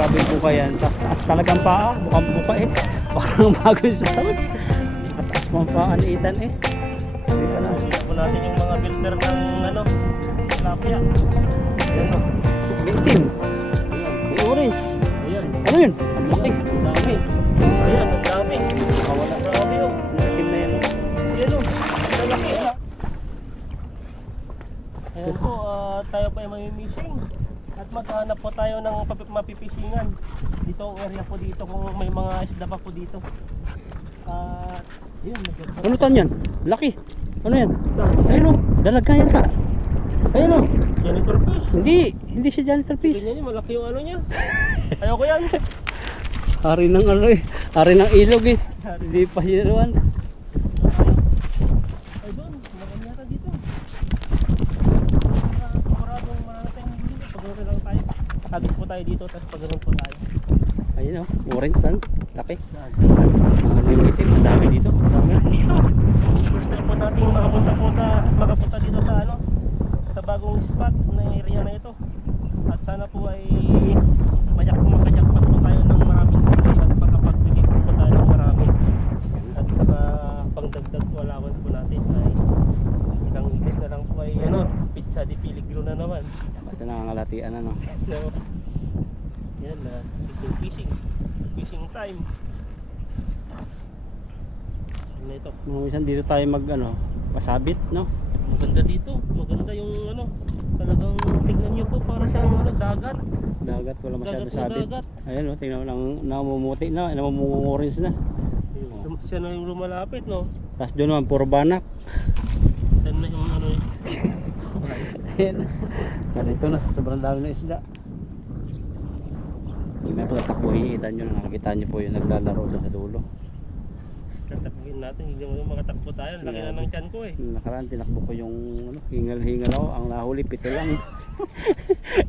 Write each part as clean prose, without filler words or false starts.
grabe buka yan. Taas talagang paa, bukang buka eh. Parang bagong sahod. Mataas pang paa ni Ethan eh. Nakita po natin yung mga builder ng ano, tilapia. Ayan o. May itim. May orange. Ayan. Ano yun? Ang laki. Ang dami. Ayan, ang dami. Wala. Grabe o. Itim na yan. Ayan o. Ang laki. Ayan po, tayo pa yung mamimishing. At maghanap po tayo ng mapipishingan. Dito ang area po dito kung may mga isda pa po dito. Ayun, Ano tan yan? Laki. Ano yan? Ayun o. Dalaga yan ka. Ayun o. janitor fish. Hindi siya janitor fish. Ganyan yun, malaki yung ano niya. Ayoko yan. Hari ng ano eh. Hari ng ilog eh. Hindi pa sinuruan. Ay doon, maganda yata dito. Siguradong mararating dito. Pag-ganoon lang tayo. Hagis po tayo dito, tapos pag-ganoon po tayo. Ayun o. Orange tan. Laki. Mga limited. Ang dami dito. Dami dito. First time po natin makapunta dito sa ano, sa bagong spot na area na ito. At sana po ay makajakpat po tayo ng maraming huli at makapagbigay po tayo ng marami. At saka pangdagdag po allowance po natin ay ilang igis na lang po ay ano, pizza di Piligro na naman. Basta nangangalatian ano. So, yan na, fishing time. Ano ito? Minsan dito tayo mag ano, pasabit no. Maganda dito, maganda yung ano, talagang tingnan nyo po para sa ano, dagat. Dagat, wala masyado Dagat na sabit. dagat. Ayun o, tingnan mo lang, namumuti na, namumuorange na. Siya na yung lumalapit, no? Tapos doon naman, puro banak. Saan na yung ano yun? Ayan. Ganito na, sobrang dami na isda. Tingnan ko, tatakbuhin, kita nyo, nakakita nyo po yung naglalaro doon sa dulo. Tatakbuhin natin, hindi mo makatakbo tayo. Laki na ng tiyan ko eh. Nakaraan, tinakbo ko yung ano, hingal-hingal ako. Ang nahuli, 7 lang.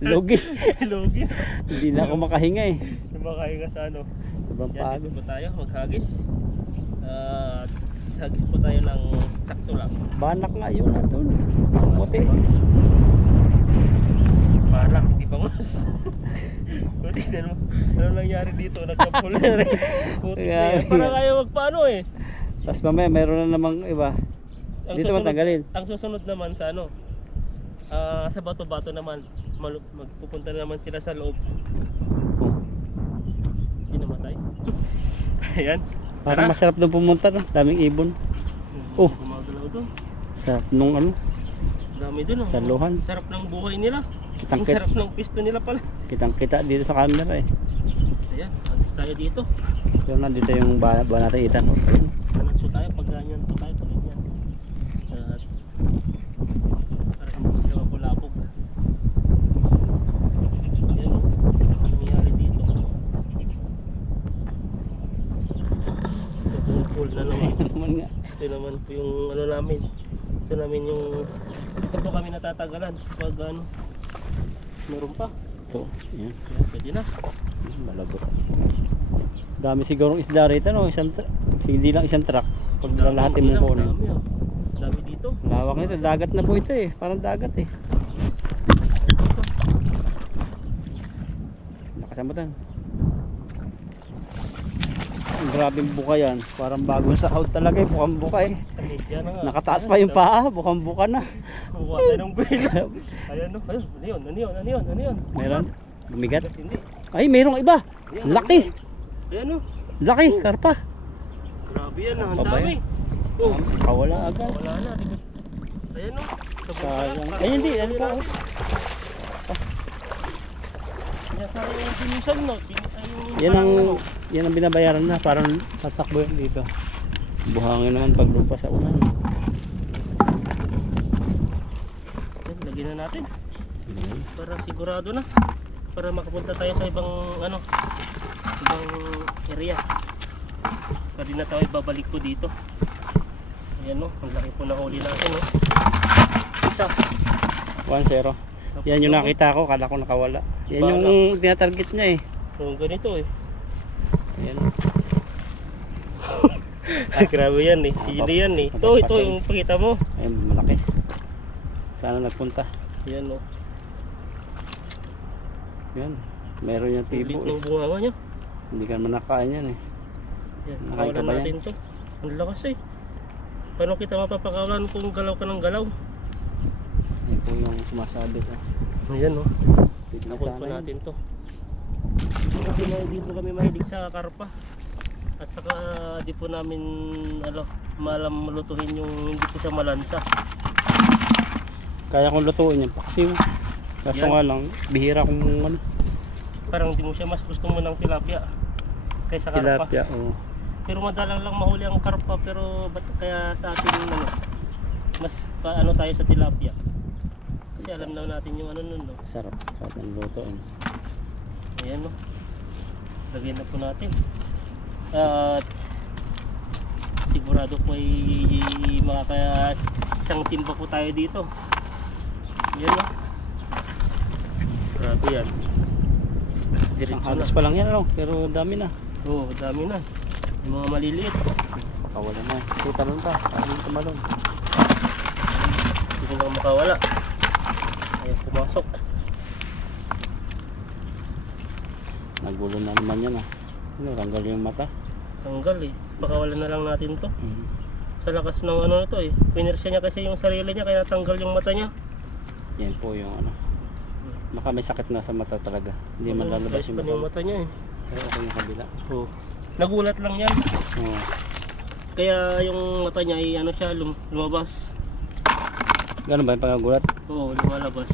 Logi. Logi. Hindi na ako makahinga eh. Makahinga sa ano. Sobrang Yan, pagod. dito po tayo, maghagis. Hagis po tayo ng sakto lang. Banak nga yun na doon. Puti. Banak, hindi bangus. Puti din mo. Ano nangyari dito? Nagkapul na rin. Puti na yan. Parang ayaw magpaano eh. Tapos mamaya meron na namang iba. Dito matanggalin. Ang susunod naman sa ano, sa bato-bato naman, magpupunta na naman sila sa loob. Hindi namatay. Ayan. Parang masarap doon pumunta no? Daming ibon. Oh, Gumagalaw doon. sarap nung ano, Dami doon. sa luhan. Sarap ng buhay nila. Ang Kitang-kita sarap ng pisto nila pala. dito sa camera eh. Ayan, alis tayo dito. So nandito yung ba natin Ethan. Hanap po tayo, pag ganyan po tayo, pag ganyan. At para hindi sila mapulapog. Ayan o, ano nangyari dito. Ito pool na naman. Naman nga. Ito naman po yung ano namin. Ito namin yung, ito po kami natatagalan pag ano, meron pa. Ito, yan. Ayan, pwede na. Malabot. Dami sigurong isda rito no, hindi lang isang truck. Pag lalahatin mo ko Dami oh. Dami dito. lawak nito, dagat na po ito eh, parang dagat eh. Nakasamutan. Ang grabing buka yan, parang bagong sahod talaga eh, bukang buka eh. Yan na nga. Nakataas pa yung paa, bukang buka na. Kukuha tayo ng bela. Ayan no, ayun, ano yun? Meron? Bumigat? Hindi. Ay, mayroong iba. Ayan, Laki. Ayan no. Laki, karpa. Grabe yan, ang Babay. dami. Oh, Kawala agad. wala na, di ba? Ayan no. Sayang. Ay, hindi, ano pa? Yan sa yung pinisan no. Yan ang binabayaran na, parang tatakbo yun dito. Buhangin naman pag lupa sa unan. Yan, lagyan na natin. Para sigurado na. Para makapunta tayo sa ibang ano, ibang area. Para di na tayo babalik po dito. Ayan no, ang laki po na huli natin no. Isa. 1-0. Yan yung nakita ko, kala ko nakawala. Yan yung tinatarget niya eh. So ganito eh. Yan. Grabe yan eh. Hili yan eh. Ito yung pakita mo. Ayun, malaki. Sana nagpunta. Yan no. Yan. Meron yung Liit tipo eh. ng bunga niya. Hindi ka naman nakain yan eh. Yan, Nakain ka pakawalan ba yan? natin to. Ang lakas eh. Paano kita mapapakawalan kung galaw ka ng galaw? Yan po yung sumasabit ah. Ayan o. Pwede na Nakot sana po yun. natin to. Kasi hindi po kami mahilig sa karpa. At saka di po namin malam lutuhin yung hindi po siya malansa. Kaya kong lutuin yan paksiw. Kaso Yan. nga lang, bihira kong ano, Parang di mo siya mas gusto mo ng tilapia kaysa karpa. tilapia. Oh. Pero madalang lang mahuli ang karpa, pero ba't kaya sa atin mas paano tayo sa tilapia? Kasi alam na natin yung nun no. Sarap kahit ang luto. Ayan no. Lagyan na po natin. At sigurado po ay makakaya isang timba po tayo dito. Ayan no. Grabe yan. Isang Diretso na. halos pa lang yan ano, pero dami na. Oo, dami na. Yung mga maliliit. Kawalan na. Ito talon pa, talon tumalon. Hindi lang makawala. Ayan, pumasok. Nagulo na naman yan ah. Ano, tanggal yung mata. Tanggal eh. Pakawalan na lang natin to. Sa lakas ng ano na to eh. Pinersya niya kasi yung sarili niya kaya tanggal yung mata niya. Yan po yung ano. Baka may sakit na sa mata talaga. Hindi man lalabas yung yung mata. mata niya eh. Pero okay yung kabila. Oo. Nagulat lang yan. Oo. Kaya yung mata niya ay ano siya lumabas. Ganun ba yung pagagulat? Oo, lumalabas.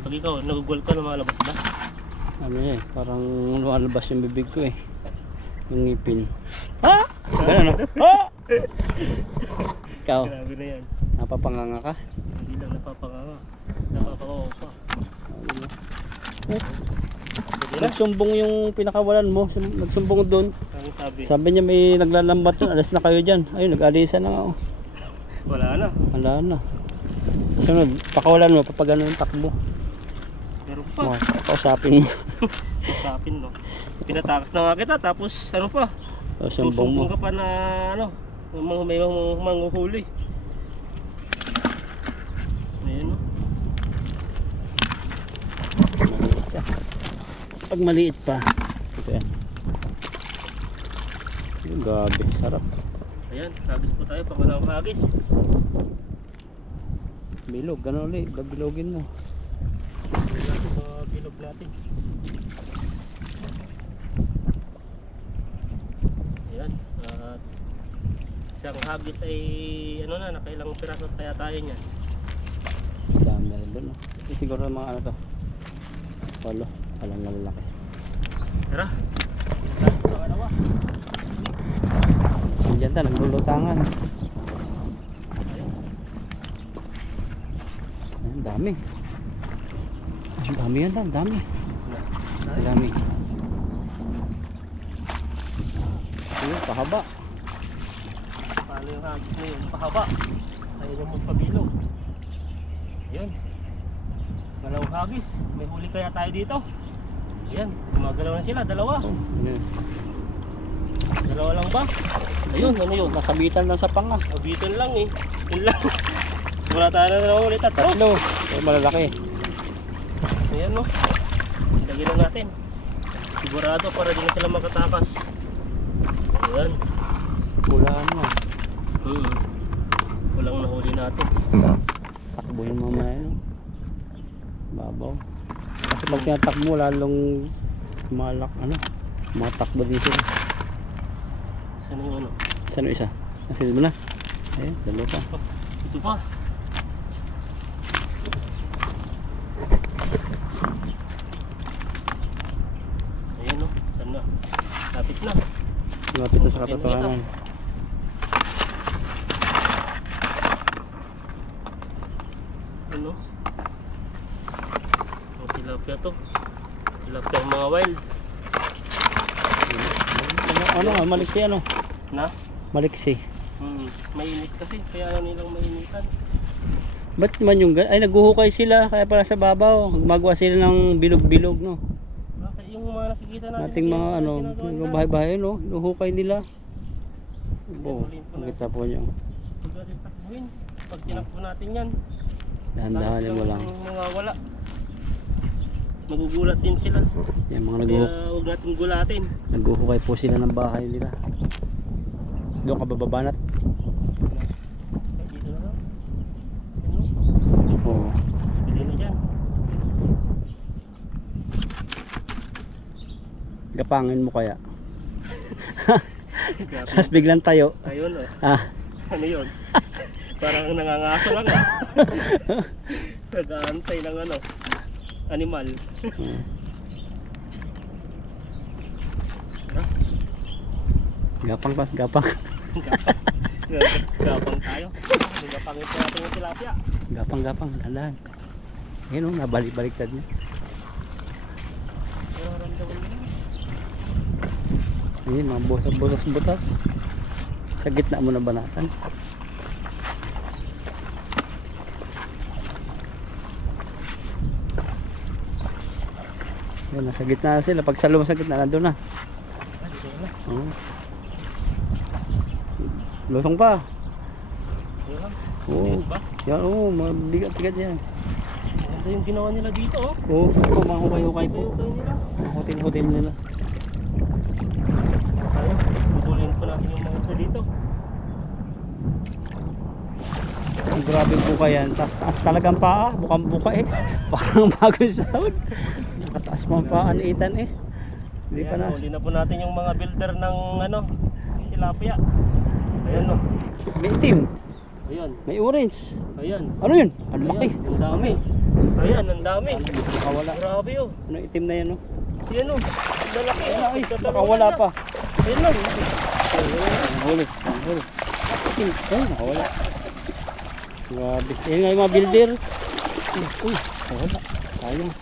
Pag ikaw nagugulat ka, lumalabas ba? Ano eh, parang lumalabas yung bibig ko eh. Yung ngipin. Ha? Ganun no? Ha? Ikaw, Grabe na yan. napapanganga ka? Hindi lang napapanganga. Napapakawa pa. Nagsumbong yung pinakawalan mo, nagsumbong doon. Ang sabi, Sabi niya may naglalambat doon, alas na kayo dyan. Ayun, nag-alisa na nga oh. wala na. Wala na. Sunod, pakawalan mo, papagano yung takbo. Pero pa. Kausapin mo. Usapin no. Pinatakas na nga kita tapos ano pa? O, sumbong mo. Susumbong ka pa na ano, may manghuhuli. Ayun no. Maliit siya. Pag maliit pa. Ito yan. Yung gabi, sarap. Ayan, hagis po tayo, pangalang hagis. Bilog, gano'n ulit. Babilogin mo. Ayan natin sa bilog natin. Ayan, at isang hagis ay ano na, nakailang piraso kaya tayo niyan. Dami rin doon. Oh. Siguro mga ano to. Polo, alam na lalaki. Tara, tayo sa kalawa. Diyan ta, naglulutangan. Ang dami. Ang dami yan, ang dami. Ang dami. Ayun, pahaba. Paano yung hagis na yun? Pahaba. Ayaw yung magpabilog. Ayun. Dalawang hagis. May huli kaya tayo dito. Ayan. Gumagalaw na sila. Dalawa. Ayun. Dalawa lang ba? Ayun. Ano yun? Nasabitan lang sa panga. Abitan lang eh. Yun lang. Wala tayo na dalawa ulit. Tatlo. Tatlo. Pero malalaki. Ayan no. Lagyan na natin. Sigurado para din na sila makatakas. Ayan. Kulaan mo. Walang nahuli natin. Takbuhin mo mamaya no. Babaw. Kasi pag tinatakbo lalong malak ano. Matakbo din sila. Saan yung ano? Saan yung isa? Nasil mo na. Ayun, dalawa pa. Oh, ito pa. Ayan no. Saan na? Lapit na. Lumapit na sa katotohanan. Ano? Ang tilapia to. Tilapia ang mga wild. Ano, maliksi ano? Na? Maliksi. Mainit kasi. Kaya ayaw nilang mainitan. Ba't naman yung ay naghuhukay sila kaya para sa babaw. Gumagawa sila ng bilog-bilog no. Bakit yung mga nakikita natin? Ating mga ano, yung bahay-bahay no, hinuhukay nila. Oo, kita po niyo. Huwag natin takbuhin. Pag tinakbo natin yan, Dahan-dahanin mo lang. mga wala. magugulat din sila. Yan mga Kaya huwag natin gulatin. naguhukay po sila ng bahay nila. Doon ka bababanat? Dito na lang. Ano? Oo. Pili na dyan. Gapangin mo kaya. Grabe. Tapos biglang tayo. Ayun oh. Ah, Ano yun? Parang nangangaso lang ah. Nag-aantay ng ano, animal. gapang pa, gapang. Gapang tayo. Gapangin po natin yung tilapia. Gapang, gapang, dahan. Ayun o, nabalik-baliktad niya. Nararamdaman mo. Ayun, mga butas-butas. Sa gitna mo na banatan. Ayun, nasa gitna na sila. Pag salo mo sa gitna, nandun na. Ah, dito na. Oo. Lusong pa. Ayun lang. Oo. Ayun ba? Yan, oo, mabigat-bigat yan. Ganda yung ginawa nila dito oh. Oo, ito, mga hukay-hukay po. Kayo nila. Mga hotel-hotel nila. Tayo, pupulin po natin yung mga ito dito. Ang grabe buka yan. Taas talagang paa. Bukang buka eh. Parang bagong sahod. Nakataas pa ang paa ni Ethan eh. Hindi pa na. Huli na po natin yung mga builder ng ano, tilapia. Ayan oh. May itim. Ayan. May orange. Ayan. Ano yun? Ano laki? Ayan, ang dami. Ayan, ang dami. Nakawala. Grabe oh. Ano itim na yan oh? Ayan oh. Lalaki. Ayan ay. Nagdadalawa Nakawala na. pa. Ayan lang. Huli. Huli. Itim. Ay, nakawala. Grabe. Ayan nga yung mga builder. Uy. Nakawala. Sayang.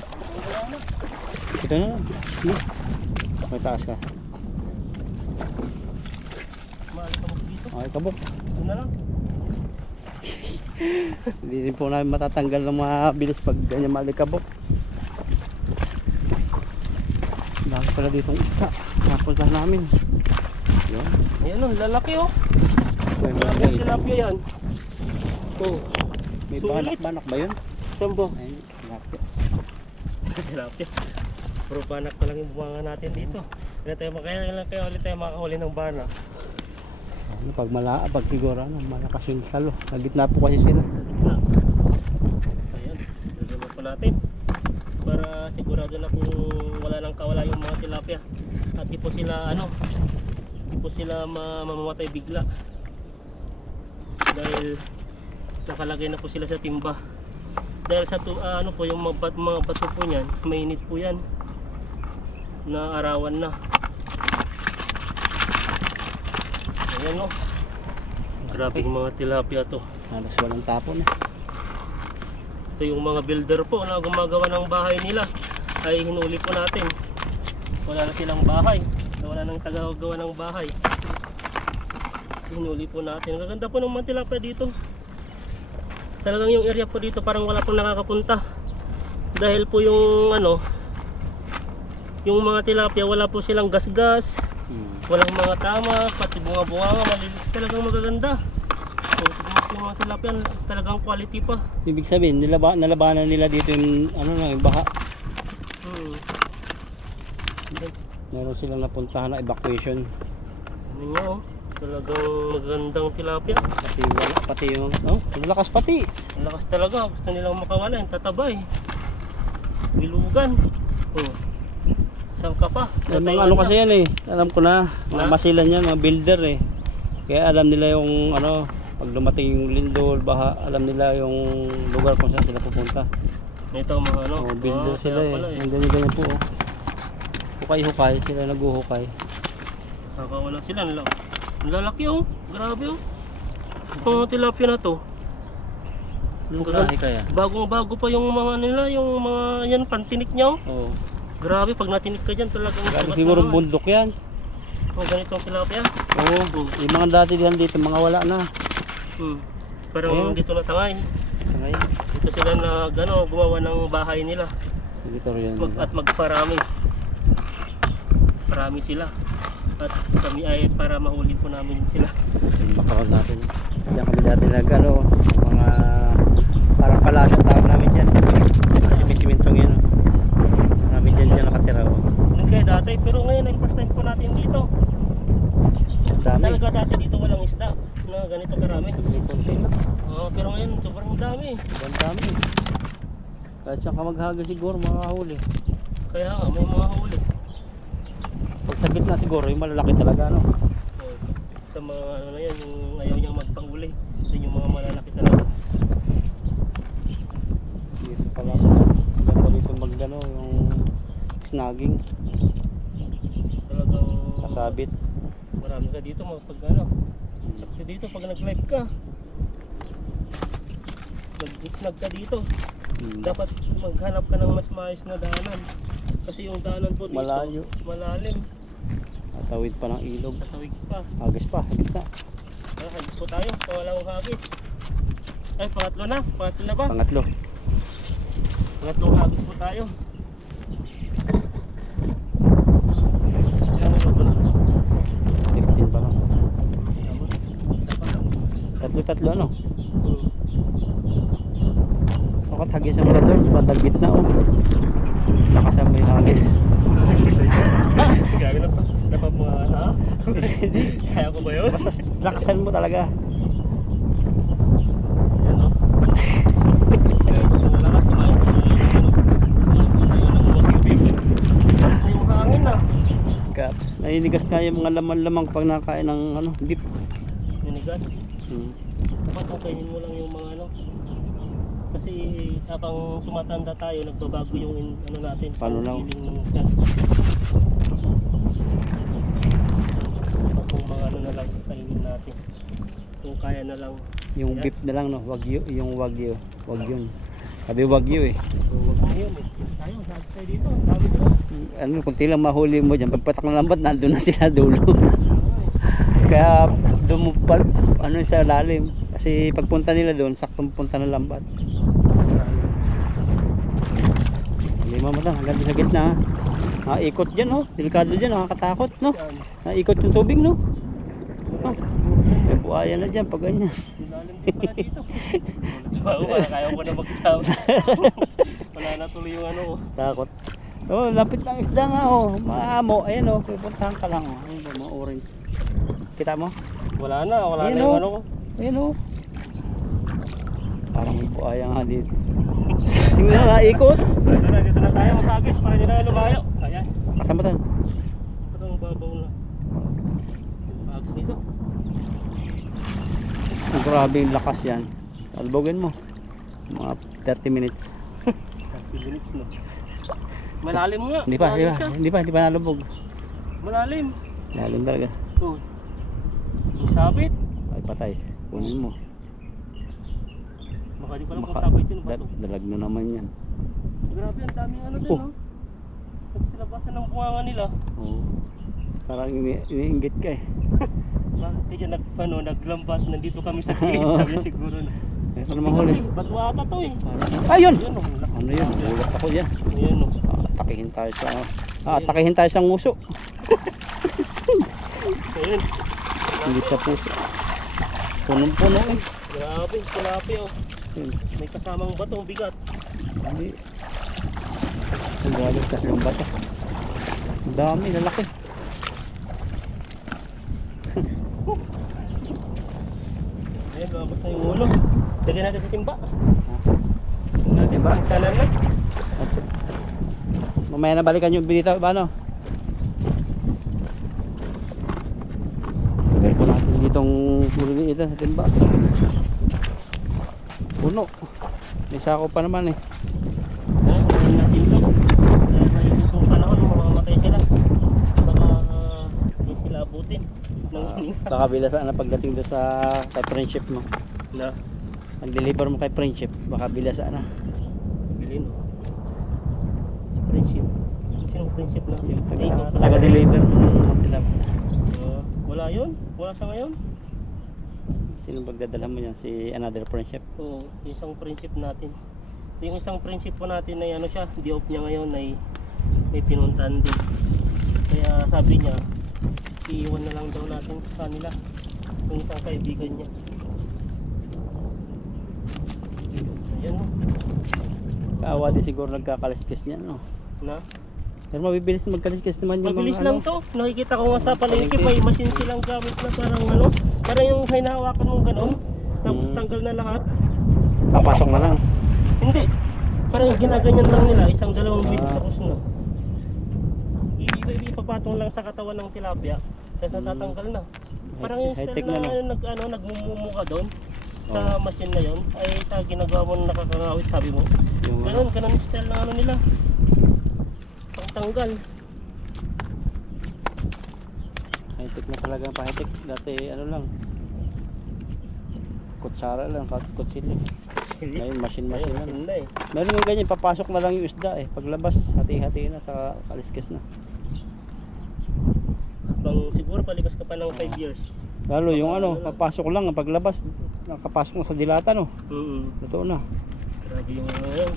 Ito na lang. Sige. May taas ka. Maaari ka mo dito. Okay, kabok. Ito na lang. Hindi rin po namin matatanggal ng mga bilis pag ganyan malikabok. Dami pala ditong isda. Napunta namin. Yun. Ayan oh, lalaki oh. May Grabe mga ang tilapia yan. Oh. may Sulit. banak-banak ba yun? Sambo. Ayun, tilapia. Tilapia. Puro banak pa lang yung bumanga natin dito. Kailan kayo ulit tayo makahuli ng banak? Ano, pag siguro malakas yung salo. Sa gitna po kasi sila. Na. Ayan, lagyan po natin para sigurado na kung wala nang kawala yung mga tilapia at di po sila di po sila mamamatay bigla dahil nakalagay na po sila sa timba dahil sa ano po yung mga bato po niyan, mainit po yan na arawan na. Ayan o, grabe yung mga tilapia to. Halos walang tapon eh. Ito yung mga builder po na gumagawa ng bahay nila ay hinuli po natin. Wala na silang bahay, wala nang tagagawa ng bahay. Hinuli po natin. Ang ganda po ng mga tilapia dito. Talagang yung area po dito parang wala pong nakakapunta. Dahil po yung yung mga tilapia wala po silang gasgas. Walang mga tama, pati bunga-bunga maliliit, talagang magaganda. So, yung mga tilapia talagang quality pa. Ibig sabihin, nalabanan nila dito yung yung baha. Meron silang napuntahan na evacuation. Ano nyo, talagang magandang tilapia. Pati yung, malakas pati. Ang lakas talaga, gusto nilang makawala, yung tatabay. Bilugan. Saan ka pa? Mga ano kasi yan eh, alam ko na, mga masilan yan, mga builder eh. Kaya alam nila yung pag dumating yung lindol, baha, alam nila yung lugar kung saan sila pupunta. Ito mga Builder sila eh, yung ganyan-ganyan po oh. Hukay-hukay, sila naguhukay. Nakawala sila, ang lalaki oh, grabe oh. Itong tilapia na to. Anong lahi kaya? Bagong-bago pa yung mga nila, yung mga yan, pantinik niya oh. Oo. Grabe, pag natinik ka dyan talagang Siguro bundok yan. ganitong tilapia. Oo, yung mga dati diyan dito, mga wala na. Parang dito na tangay. Ngayon, Dito sila gumawa ng bahay nila. dito rin. At magparami. Parami sila. At kami ay para mahuli po namin sila. Makaroon natin. Diyan kami dati mga parang palasyo tawag namin dyan. Kasi may simentong yan. first time po natin dito. Dami. Talaga dati dito walang isda na ganito karami. May konti lang. Oo, pero ngayon sobrang dami. Ang dami. Kahit saan ka maghaga siguro makakahuli. Kaya nga, may mga huli. Pag sa gitna siguro yung malalaki talaga no. Oo. Sa mga ano na yan, yung ayaw niyang magpanghuli. Ito yung mga malalaki talaga. Dito pala. Ganda dito magano yung snagging. Talagang Kasabit. marami ka dito pag ano. Sakto dito pag nag-live ka. Nag-snag ka dito. Dapat maghanap ka ng mas maayos na daanan. Kasi yung daanan po dito Malayo. malalim. Tatawid pa ng ilog. Tatawid pa. Hagis pa. Gitna. Kaya hagis po tayo. Pangalawang hagis. Ay, pangatlo na. Pangatlo na ba? Pangatlo. Pangatlong hagis po tayo. Ilang minuto na? 15 pa lang. Tapos, isa pa lang. Tatlo ano? Bakit hagis ang doon? Bandang gitna oh. Lakasan mo yung hagis. Grabe na po. Dapat mo ha? Kaya ko ba yun? Basta lakasan mo talaga. Yan o. Kaya gusto mo lakas kumain sa tayo ng Wagyu beef. Ito yung hangin na. Kat. Naninigas nga yung mga laman-lamang pag nakain ng ano, beef. Ninigas. Hmm. Dapat kainin mo lang yung mga ano. Kasi habang tumatanda tayo, nagbabago yung ano natin. Panunaw. Feeling ng gas. Kung mga ano na lang kainin natin. Kung kaya na lang. Yung beef na lang no, wagyu, yung wagyu. Wag yun. Sabi wagyu eh. Huwag na yun eh. Tayo, sabi tayo dito. Dami ko. Ano, kunti lang mahuli mo dyan. Pagpatak ng lambat, nandun na sila dulo. Kaya doon mo pa, ano sa lalim. Kasi pagpunta nila doon, saktong punta ng lambat. Lima mo lang, hanggang sa gitna. Ikot dyan oh, delikado dyan, nakakatakot no. Ikot yung tubig no. Oh, may buhaya na dyan pag ganyan. Ilalim din pala dito. Wala, kaya ko na mag-tawag. Wala na tuloy yung ano ko. Takot. Oh, lapit lang isda nga oh, maamo. Ayan oh, pupuntahan ka lang oh. Ayun ba, mga orange. Kita mo? Wala na Ayan, yung oh. ano ko. Ayan oh. Parang may buhaya nga dito. Tingnan na, ikot. Dito na tayo masagis para hindi na lumayo. Ayan. Kasama tayo. Parang babaw na. Agos dito. Grabe yung lakas yan. Albogin mo. Mga 30 minutes. 30 minutes no. Malalim nga. Hindi pa, Malalim siya. hindi pa nalubog. Malalim. Lalim talaga. Oh. Yung sabit. Ay patay. Kunin mo. Baka di pa lang kung sabit yun. Bato. Dalag na naman yan. Grabe ang daming ano din Oh. no. Nagsilabasan ng bunganga nila. Oo. Parang iniinggit ka eh. Bakit kaya naglambat, nandito kami sa gilid, Oo. sabi niya siguro na. Ito naman huli. Bato ata to eh. Ayun! Ayun oh. Ano yun? Gulat ako dyan. Ayun oh. Atakihin tayo sa... atakihin tayo sa nguso. Ayun. Hindi sa puso. Punong-puno eh. Grabe, tilapia oh. Yun. May kasamang bato, bigat. Hindi. Ang galit kasi yung bata. Ang dami, lalaki. Ayun, lumabas na yung ulo. Lagyan natin sa timba. Timba? Salan na. Mamaya na balikan yung binita. Paano? Lagay ko natin ditong muliliit sa timba. Puno. May sako pa naman eh. Ayun, lagyan natin ito. Dahil mainit yung panahon, mamamatay sila. Baka hindi sila abutin. Kakabila saan na pagdating doon sa kay friendship mo. Na, Mag-deliver mo kay friendship. Baka bila saan na. bilhin oh. Friendship. Sinong friendship na? Ay, ikaw pala. Taga-deliver mo sila. Wala yun? Wala sa ngayon? Sino magdadala mo yan? Si another friendship. Oo, isang friendship natin. Yung isang friendship po natin ay ano siya, di off niya ngayon ay may pinuntahan din. Kaya sabi niya, iiwan na lang daw natin sa kanila yung isang kaibigan niya. Ayan no. Kaawa din siguro nagkakaliskis niya no. Na? Pero mabibilis na magkaliskis naman yung Mabilis mga lang to. Nakikita ko nga sa palengke, may machine silang gamit na parang ano. Parang yung hinahawakan mong gano'n. Tapos tanggal na lahat. Papasok na lang. Hindi. Parang ginaganyan lang nila. Isang dalawang beses tapos na. Ipapatong lang sa katawan ng tilapia. Tapos natatanggal na. Parang yung style na nagmumumu ka doon. Sa machine na yon ay sa ginagawa mo na nakakangawit sabi mo. Ganun yung style ng ano nila. Pangtanggal. High-tech na talaga ang high-tech. Dati ano lang. Kutsara lang, kutsilyo. Ngayon machine na. Meron yung ganyan, papasok na lang yung isda eh. Paglabas, hati-hati na, sa kaliskis na. Siguro palibas ka pa ng 5 years. Lalo yung ano, papasok lang, paglabas, nakapasok na sa dilata no. Totoo na. Grabe yung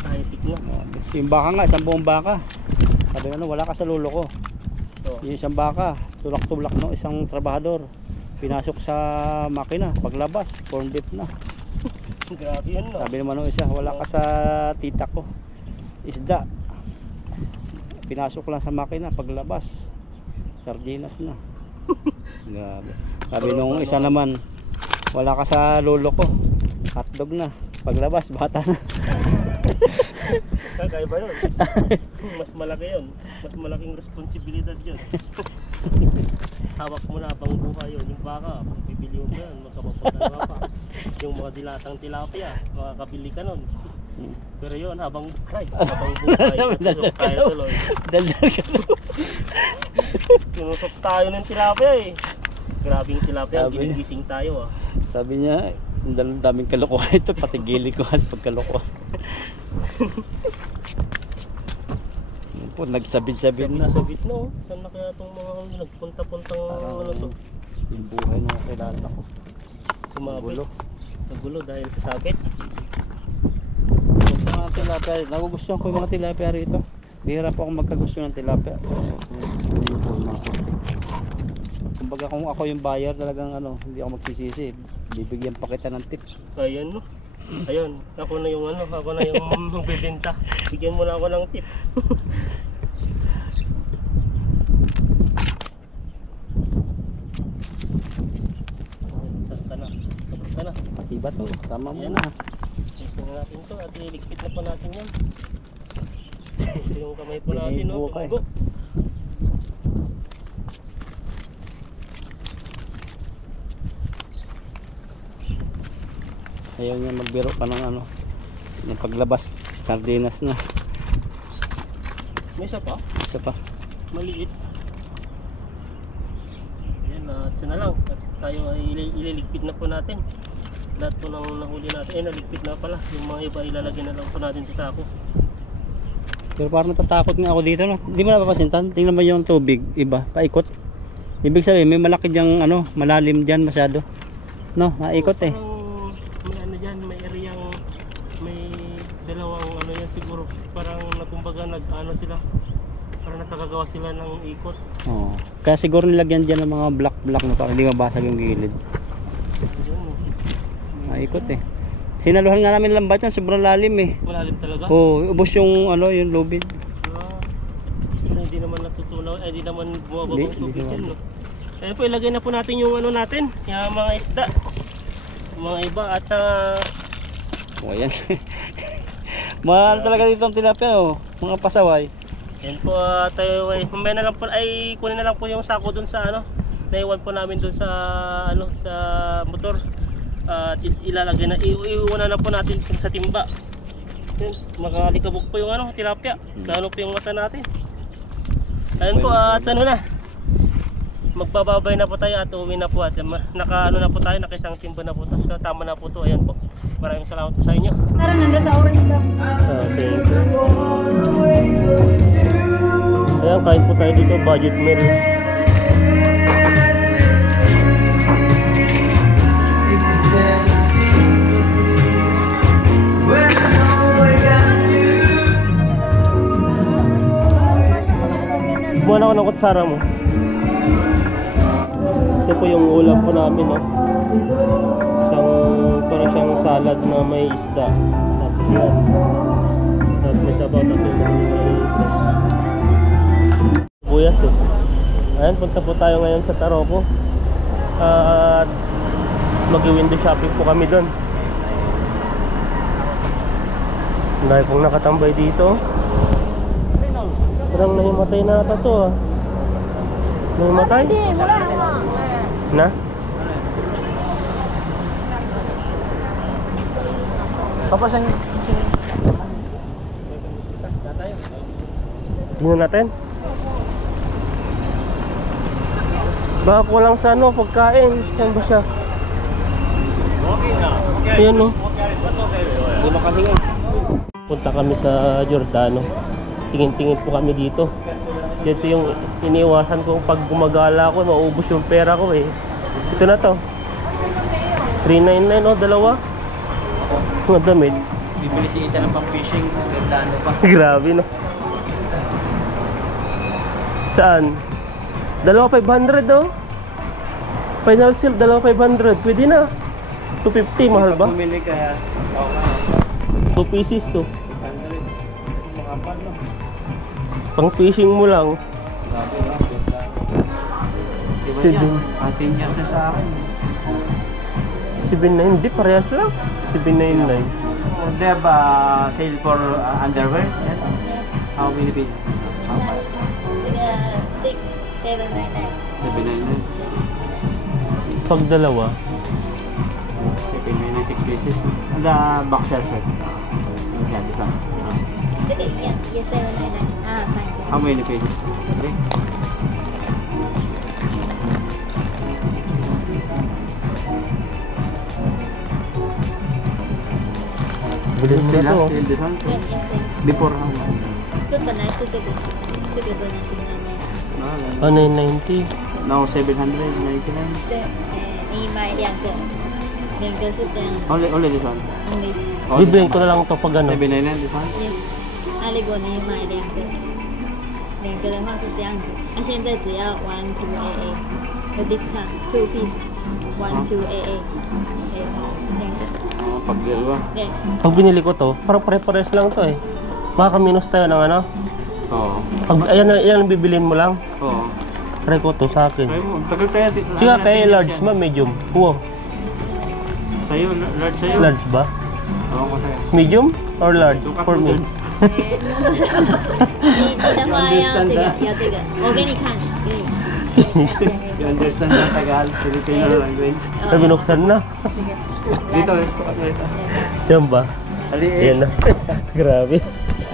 high-tech na. Yung baka nga, isang buong baka. Sabi ano, wala ka sa lulo ko. Yung isang baka, tulak-tulak no, isang trabahador. Pinasok sa makina, paglabas, corn beef na. Grabe yun no. Sabi naman nung isa, wala ka sa tita ko. Isda. Pinasok lang sa makina, paglabas, sardinas na. Grabe. Sabi nung isa naman, wala ka sa lolo ko. Hotdog na. Paglabas, bata na. Kakaiba yun. Mas malaki yun. Mas malaking responsibilidad yun. Hawak mo na habang buhay yun. Yung baka, kung bibili mo yun, magkapapagdala pa. Yung mga dilatang tilapia, makakabili ka nun. Pero yun, habang buhay. Daldal ka nun. Tinusok tayo ng tilapia eh. Grabing tilapia, ginising tayo ah. Sabi niya, ang daming kalokohan ito, pati gili ko at pagkalokohan. Nagsabit-sabit na. Sabit na oh. Saan na kaya itong mga nagpunta-puntang ano to? Yung buhay na kilala ko. Sumabit. Nagulo dahil sa sabit. Sa mga tilapia, nagugustuhan ko yung mga tilapia rito. Bihira po akong magkagusto ng tilapia. Kumbaga kung ako yung buyer talagang ano, hindi ako magsisisi. Bibigyan pa kita ng tip. Ayan no. Ayun, ako na yung magbebenta. Bigyan mo na ako ng tip. Tapos ka na. Pati ba to? Tama mo na. Ito na natin to at iligpit na po natin yan. Ito yung kamay po natin no. Ayaw niya magbiro pa ng ano, ng paglabas, sardinas na. May isa pa? Isa pa. Maliit. Ayan, at sana lang. At tayo ay ililigpit na po natin. Lahat po ng nahuli natin. Naligpit na pala. Yung mga iba ilalagay na lang po natin sa sako. Pero parang natatakot nga ako dito no. Hindi mo napapansin tan? Tingnan mo yung tubig, iba, paikot. Ibig sabihin may malaki diyang ano, malalim diyan masyado. No, naikot eh. May areang may dalawang ano yan siguro parang nakumbaga nag-ano sila parang nakagagawa sila ng ikot. Oo. Kaya siguro nilagyan diyan ng mga black na para hindi mabasag yung gilid. Naikot eh. Sinaluhan nga namin lambat yan, sobrang lalim eh. Malalim talaga? Oo, ubos yung ano, yung lubid. Pero hindi naman natutunaw, hindi naman bumababang tubig yan no. Kaya po ilagay na po natin yung ano natin, yung mga isda. Mga iba at oh, ayan. Mahal talaga dito ang tilapia oh. Mga pasaway. Yan po tayo ay kumain na lang po ay kunin na lang po yung sako dun sa ano. Naiwan po namin dun sa ano sa motor. At ilalagay na iuuna na po natin sa timba. Yan, makalikabok po yung ano tilapia. Gano po yung mata natin. Ayun po at ano na. Magbababay na po tayo at uwi na po at naka-ano na po tayo, naka-isang timba na po tayo. So, tama na po to. Ayan po. Maraming salamat po sa inyo. Tara, nandun sa orange lang. Thank you. Ayan, kain po tayo dito, budget meal. Buwan ako ng kutsara mo. Ito po yung ulam po namin, no? Parang siyang salad na may isda. Tapos yan. Tapos may sabaw, tapos may isda. Ayan, punta po tayo ngayon sa Taroko. At mag-window shopping po kami doon. Dahil pong nakatambay dito. Parang nahimatay na ata to ah. Nahimatay? Na? Papasan Tingnan natin. Baka kulang sa ano, pagkain. Saan ba siya? Ayan o. Hindi makahinga. Punta kami sa Giordano. Tingin-tingin po kami dito. Dito yung iniiwasan kong pag gumagala ako, maubos yung pera ko eh. Ito na to. 399 o, dalawa. Mga damit. Bibili si Ita ng pang-fishing. Gandaan pa. Grabe no. Saan? Dalawa 500 oh. Final sale, dalawa 500. Pwede na. 250, mahal ba? Bumili kaya. Oo nga. 2 pieces so. 100. Makapal no. Pang fishing mo lang. Grabe no. Diba Seven. yan? Atin niya sa akin. 7.9, hindi parehas lang. 7.99. They have sale for underwear. Yes. How many pieces? How much? 799. Pag dalawa, 799, 6 pieces. And the boxer shirt. Yeah, this one. How many pieces? 3. bilis na to. Still this one? Before how much? 990. Now 799. Only this one. Bibilhin ko na lang to pag ano. 799 this one. 有 discount 2 piece 1288 Pag dalawa. Pag binili ko to, parang pare-pares lang to eh. Makaka-minus tayo ng ano. Oo. Pag ayan ang bibilin mo lang. Oo. Try ko to sa akin. Try mo. Tagal kaya. Sige kaya large ma, medium. Wow. Sa'yo, large sa'yo. Large ba? Oo ko sa'yo. Medium or large for me? 你的话要这个，要这个，我给你看，给你。 You understand the Tagalog, Filipino language. Ay, binuksan na. Dito. Yan ba? Aliit. Yan na. Grabe.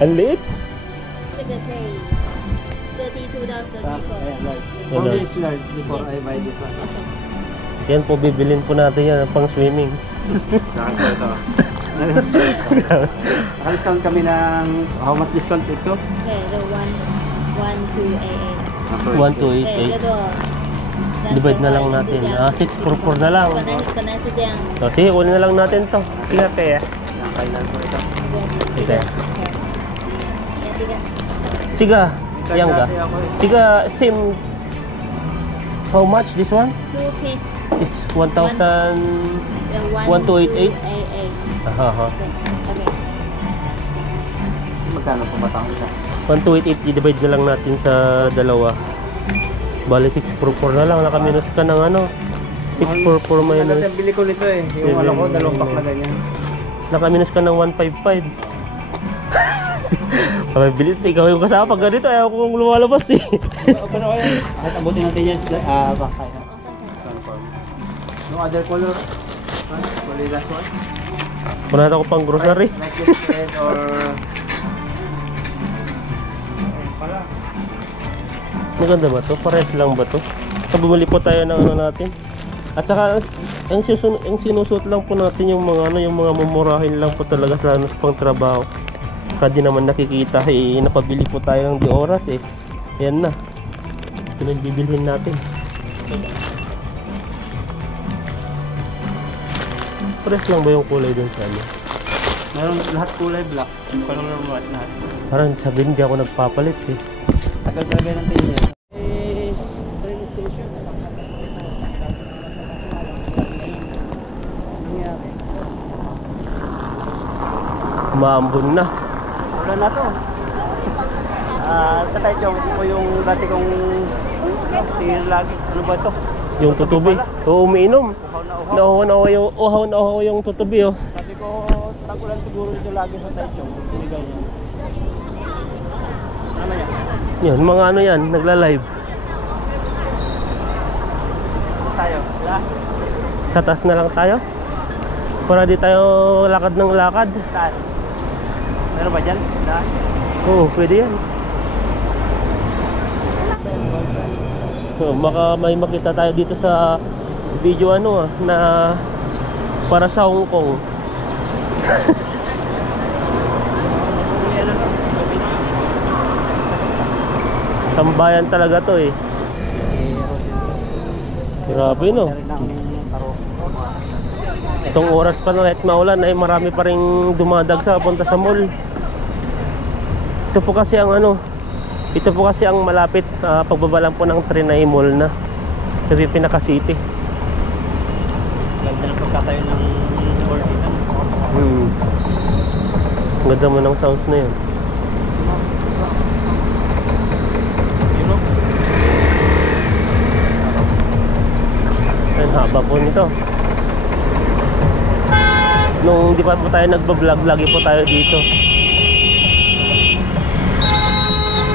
Ang liit. 这个可以32到 34。 Only it's large before I buy this one. Yan po, bibilin po natin yan pang swimming. Sakto ito. Naka-discount kami ng how much discount ito? 对，这个1288。 1288. Divide na lang natin. 644 na lang. 本来是这样。 So, sige, kunin na lang natin to. Sige, kaya. Kailan po ito? Sige. Sige. Yan ka. Sige, same. How much this one? 2 piece It's 1,000. 1288. 1288。 Aha. Okay. Magkano po ba taong isa? 1288 i-divide na lang natin sa dalawa. Bali 644 na lang. Nakaminus ka ng ano? 644 minus. Bili ko nito eh. Yung alam ko, dalawang pack na ganyan. Nakaminus ka ng 155. Pabili, ikaw yung kasama pag ganito. Ayaw kong lumalabas eh. Pero kaya, kahit abutin natin yan sa back tayo. No other color? Only that one? Punta ako pang grocery. Like this red or... Maganda ba to? Pares lang ba to? So, bumili po tayo ng ano natin. At saka ang sinusuot lang po natin yung mga ano, yung mga mumurahin lang po talaga sa pang trabaho. Saka di naman nakikita eh, napabili po tayo ng di oras eh. Yan na. Ito na bibilhin natin. Pares lang ba yung kulay dun sa ano? Meron lahat kulay black. Parang lahat. Parang sabihin hindi ako nagpapalit eh. Tagal talaga ng tingin. Maambon na. Wala na to. Tatay Chong, ito po yung dati kong Tingin lagi. Ano ba ito? Yung tutubi. Oo, umiinom. Uhaw na uhaw. Uhaw yung tutubi, oh. Sabi ko, tagulan siguro dito lagi sa Taichung. Binigay niya. Ano niya? Yan, mga ano yan, nagla-live. Tayo. Wala? Sa taas na lang tayo. Para di tayo lakad ng lakad. Saan? Meron ba dyan? Saan? Oo, pwede yan. So, baka may makita tayo dito sa video ano na para sa Hong Kong. Tambayan talaga to eh. Grabe no. Itong oras pa na kahit maulan ay marami pa rin dumadagsa punta sa mall. Ito po kasi ang ano, ito po kasi ang malapit pagbaba lang po ng Trinay Mall na sa Pinaka City. Ganda ng pagkatayo ng board dito. Ganda mo ng sounds na yun. Ang haba po nito. Nung di pa po tayo nagbablog, lagi po tayo dito.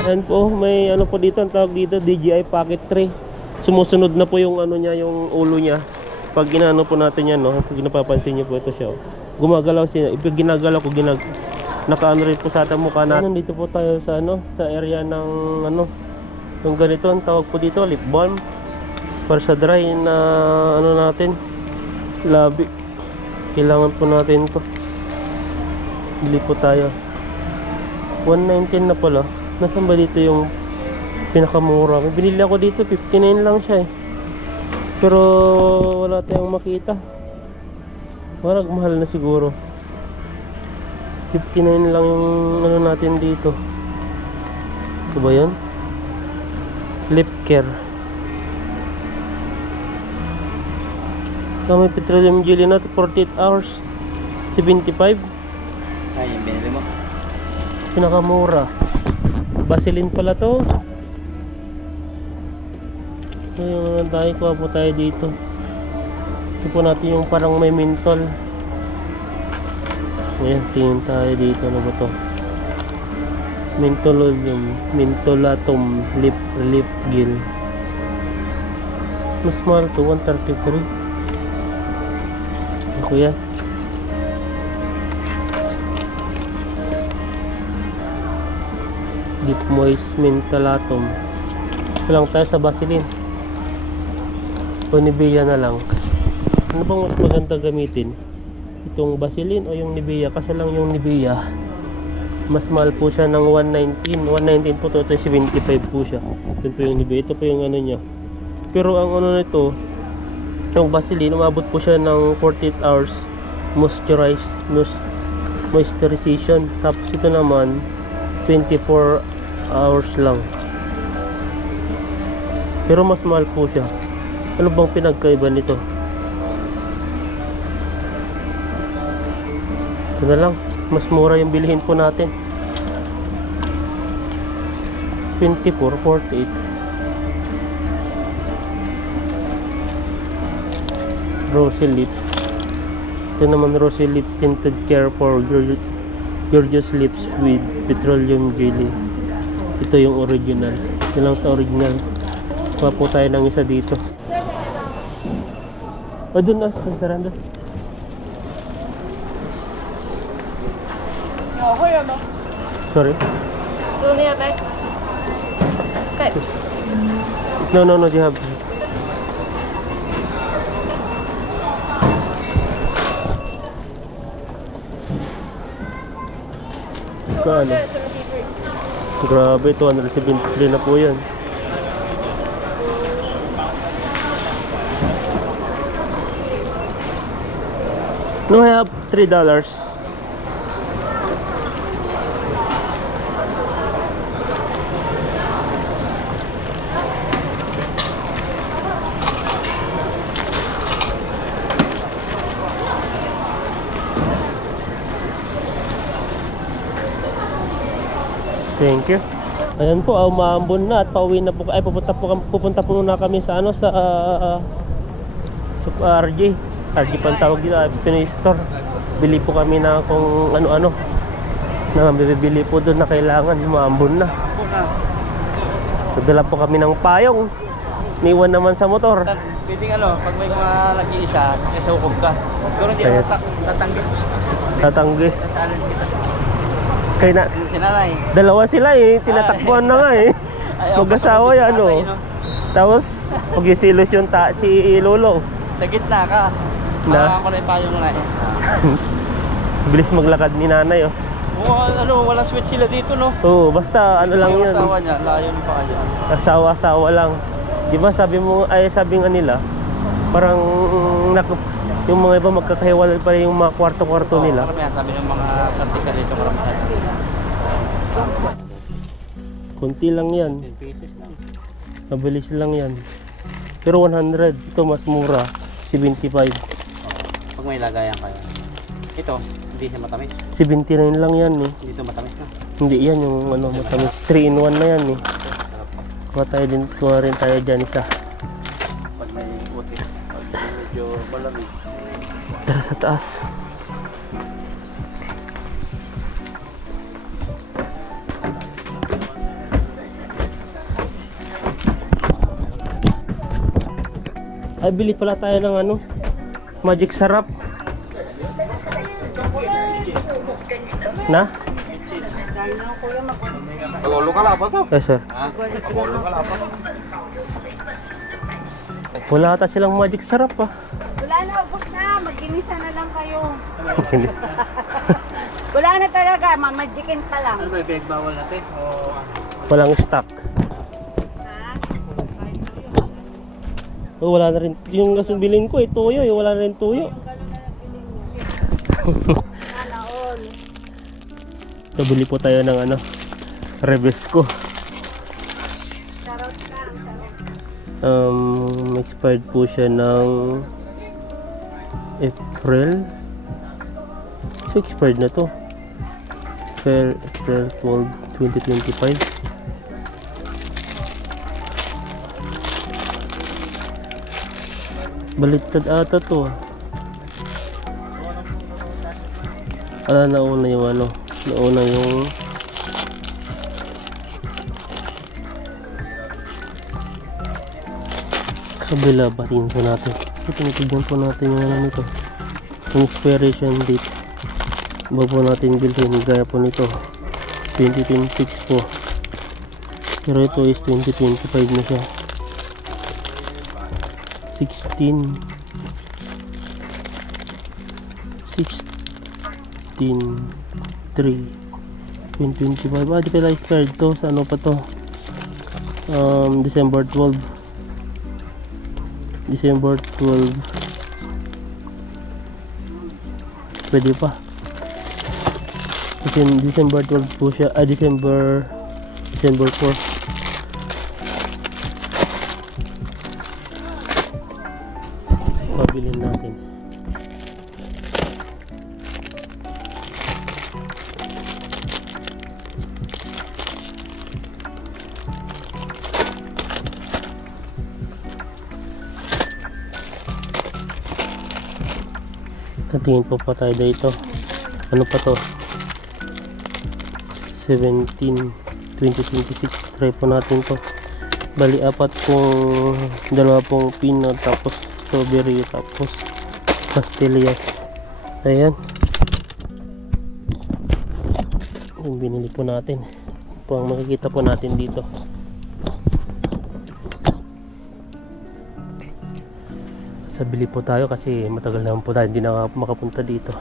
Ayan po, may ano po dito, ang tawag dito, DJI Pocket 3. Sumusunod na po yung ano niya, yung ulo niya. Pag ginano po natin yan, no, pag napapansin niyo po ito siya. Gumagalaw siya. Pag ginagalaw ko, nakaano rin po sa ating mukha natin. Dito po tayo sa ano, sa area ng ano, yung ganito, ang tawag po dito, lip balm. Para sa dry na ano natin, labi. Kailangan po natin to. Bili po tayo. 119 na pala. Nasaan ba dito yung pinakamura? May binili ako dito, 59 lang siya eh. Pero wala tayong makita. Parang mahal na siguro. 59 lang yung ano natin dito. Ito ba yun? Lip care. May petroleum jelly na 48 hours 75. Ay, yung binili mo. Pinakamura. Vaseline pala to. Ayun, tayo kuha po tayo dito. Ito po natin yung parang may mentol. Ayan, tingin tayo dito. Ano ba to? Mentholodium, Mentholatum Lip Relief Gel. Mas mahal to, 133. Kuya, Deep Moist Mentholatum. Ito lang tayo sa Vaseline o Nivea na lang. Ano bang mas maganda gamitin? Itong Vaseline o yung Nivea? Kasi lang yung Nivea mas mahal po siya ng 119 po to. Ito 75 po siya. Ito po yung Nivea. Ito po yung ano nya. Pero ang ano nito, yung Vaseline, umabot po siya ng 48 hours moisturization. Tapos ito naman 24 hours lang. Pero mas mahal po siya. Ano bang pinagkaiba nito? Ito na lang, mas mura yung bilhin po natin. 24, 48. Rosy Lips. Ito naman Rosy Lip Tinted Care for Gorgeous Lips with Petroleum Jelly. Ito yung original. Ito lang sa original. Kuha po tayo ng isa dito. O dun na, sa saranda. Sorry. No, you have. Kano? Grabe, 273 na po yan. No, I have $3. Thank you. Ayan po, umaambon na at pauwi na po. Ay, pupunta po na kami sa ano, sa RJ pang tawag dito, Pinoy Store. Bili po kami na kung ano-ano na bibili po doon na kailangan. Umaambon na. Nagdala po kami ng payong. Niwan naman sa motor. Pwedeng pag may mga nag-iisa, kasi hukog ka. Pero hindi Kaya- tatanggi. Tatanggi. Tatalent kita. Kaya na, Sinanay. dalawa sila eh, tinatakbuhan na nga eh. Mag-asawa yan Tapos, mag-isilos yung si Lolo. Sa gitna ka. Na? Ako na yung payong na eh. Bilis maglakad ni nanay oh. Walang switch sila dito, no? Oo, basta ano lang Yung yun. asawa niya, layo ng paa niya. Asawa-asawa lang. Di ba sabi nga nila, parang yung mga iba magkakahiwalay pa yung mga kwarto-kwarto nila. Karamihan, sabi ng mga artista dito, karamihan. Kunti lang yan. 10 pesos lang. Mabilis lang yan. Pero 100, ito mas mura. 75. Pag may lagayan kayo. Ito, hindi siya matamis. 79 lang yan eh. Dito matamis na. Hindi yan yung matamis. 3 in 1 na yan eh. Kuha rin tayo dyan isa. Pag may uti, pag medyo malamig. Tara sa taas. Ay, bili pala tayo ng Magic Sarap. Na? Pag-ulo ka lapas ah. Yes, sir. Pag-ulo ka lapas. Wala ata silang Magic Sarap ah. Wala na, ubos na. Mag-inisa na lang kayo. Wala na talaga. Mamajikin pa lang. Ano ba, bawal natin? O Walang stock. Ha? Oh, wala na rin. Yung bilhin ko eh, tuyo eh. Wala na rin tuyo. Sana all. So, bili po tayo ng Revesco. Sarot lang. Sarot. Expired po siya ng April. So, expired na to. April 12, 2025. Baliktad ata to. Nauna yung nauna yung kabila. Batiin po natin. So, tinitignan po natin yung nito. Yung expiration date. Bago po natin bilhin. Gaya po nito 2026 po. Pero ito is 2025 na siya. 16 3 2025. Di pala expired to. Sa ano pa to? December 12. Pwede pa. December 12 po siya. December 4. Pabilin natin. Tatingin po pa tayo dito. Ano pa to? 17 2026. Try po natin to. Bali apat pong dalawa pong peanut, tapos strawberry, tapos pastillas. Ayan. Yung binili po natin. Po ang makikita po natin dito. Sa bili po tayo kasi matagal naman po tayo hindi na makapunta dito.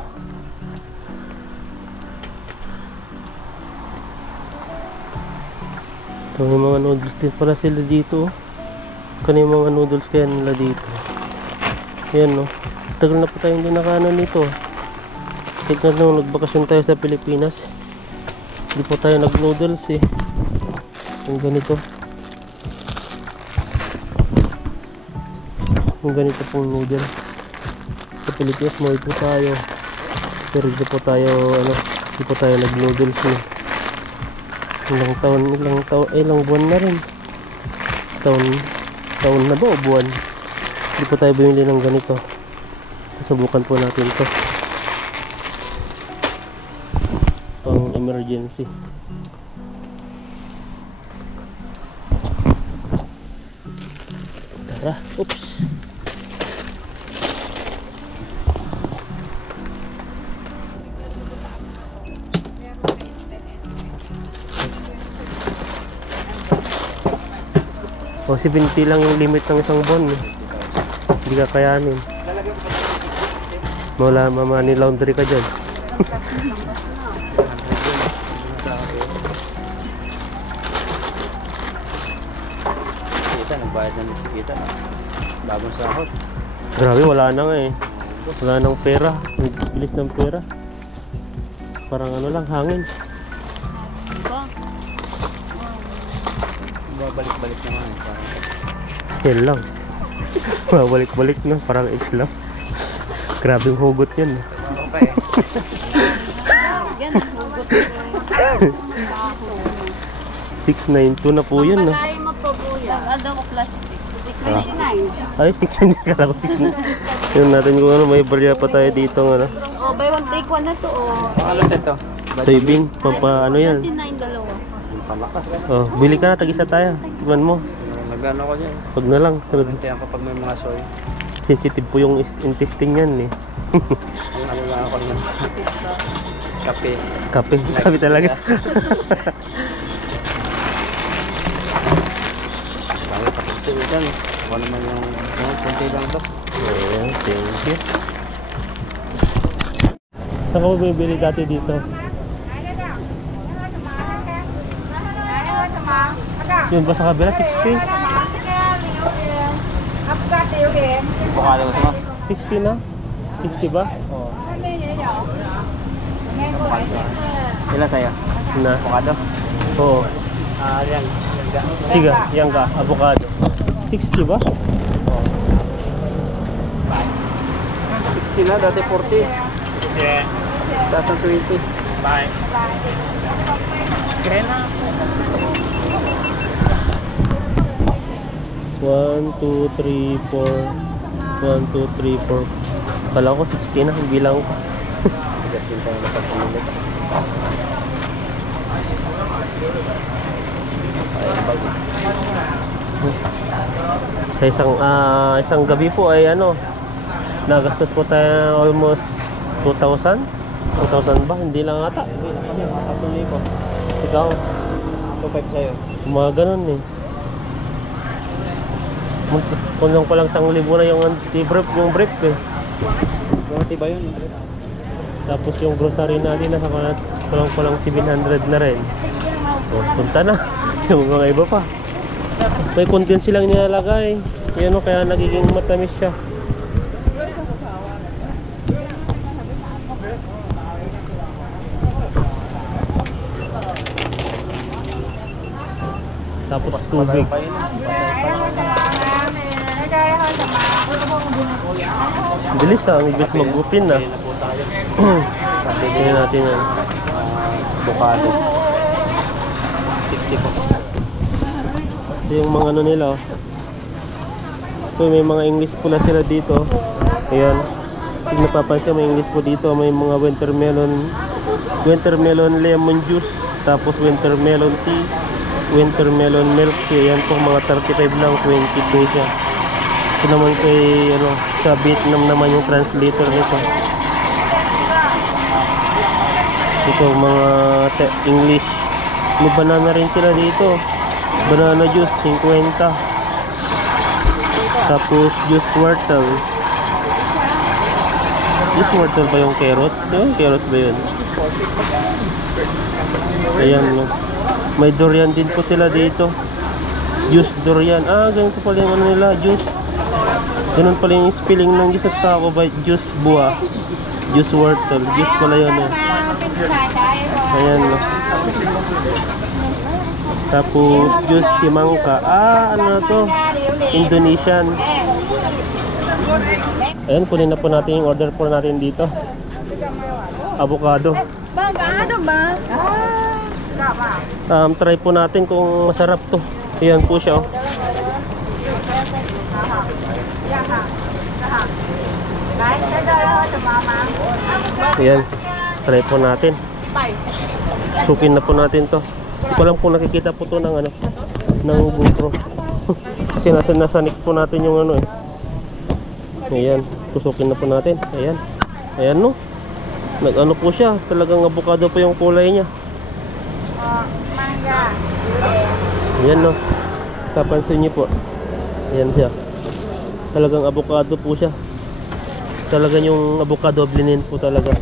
Ito yung mga noodles din pala sila dito. Kano yung mga noodles kaya nila dito. Ayan no. Tagal na po tayo hindi nakano nito. Tignan nung nagbakasyon tayo sa Pilipinas, hindi po tayo nag noodles eh. Yung ganito. Yung ganito pong noodle. Sa Pilipinas mo po tayo. Pero hindi po tayo hindi po tayo nag noodles eh. Ilang buwan na rin. Taon na ba o buwan? Hindi po tayo bumili ng ganito. Subukan po natin to. Pang emergency. Tara, oops. O 70 lang yung limit ng isang buwan. Hindi ka kayanin. Wala mamani laundry ka dyan. Kita, nagbayad na si Kita. Bagong sahod. Grabe, wala na nga eh. Wala nang pera. Bilis ng pera. Parang ano lang, hangin. Babalik-balik naman. Yan lang. Babalik-balik na, parang H lang. Grabing hugot yan. Okay. Yan, hugot ko. 692 na po yun. No? Malay mo po po yan. Ano ko plastic? 699. Ay, 690 ka lang. 690. Yun natin kung ano, may barya pa tayo dito. Ano. Oh, buy one take one na to. Oh. Ano ito? Saving, pampa ano yan. 29 dalawa. Ang palakas. Oh, bili ka na, tag-isa tayo. Iwan mo. Nagano ko dyan. Pag na lang. Nantayan kapag may mga soy. Sensitive po yung intestine yan eh. Ano lang ako nun. Kape. Kape. Kape talaga. Bakit kapag sila dyan? Ako naman yung kunti lang ito. Ayan, thank you. Saan ka mo bumibili dati dito? Yun ba sa kabila? 60? Bukalo ko sa 60 na? 60 ba? Oo. Ilan sa'yo? Na. Bukado? Oo. Yan. Sige, yan ka. Avocado. 60 ba? Oo. 60 na, dati 40. Yeah. Dati 20. Bye. Kaya na. 1, 2, 3, 4. 1, 2, 3, 4. Kala ko 60 na, hindi lang ko. Bigat din tayo napagpamilit. Sa isang gabi po ay ano, nagastos po tayo almost 2,000? 2,000 ba? Hindi lang ata. Patuloy ko. Ikaw, 2.5 sa'yo. mga ganun eh. Kulang pa lang 1,000 na yung brief eh. Gawati ba yun? Tapos yung grocery natin nasa kulang 700 na rin. O, punta na. Yung mga iba pa. May content silang nilalagay. Yan o, kaya nagiging matamis siya. Tapos tubig. Bilis ah, ang bilis mag-upin na. Tingnan natin yan. Bukado. 60 po. Ito yung mga ano nila. Ito may mga English po na sila dito. Ayan. Kung napapansin, may English po dito. May mga wintermelon lemon juice. Tapos wintermelon tea. Wintermelon milk tea. Ayan po mga 35 lang. 20 po siya. Ito naman kay ano, sa Vietnam naman yung translator nito. Ito mga English. May banana rin sila dito. Banana juice 50. Tapos juice Wurtel. Juice Wurtel ba yung carrots? Yung carrots ba yun? Ayan no. May durian din po sila dito. Juice durian. Ah, ganito pala yung ano nila, juice. Ganun pala yung spelling ng juice at ako ba? Juice buah. Juice Wurtel. Juice pala yun eh. Ayan no. Tapos juice simangka. Ah, ano na to? Indonesian. Ayan, kunin na po natin yung order po natin dito. Avocado. Avocado ba? Try po natin kung masarap to. Ayan po siya, oh. Ayan, try po natin. Sukin na po natin to. Hindi ko alam kung nakikita po to ng ano, ng GoPro. Kasi nasanik po natin yung ano eh. Ayan, tusukin na po natin. Ayan. Ayan no. Nag-ano po siya, talagang avocado po yung kulay niya. Ayan no. Kapansin niyo po. Ayan siya. Talagang avocado po siya. Talagang yung avocado blinin po talaga.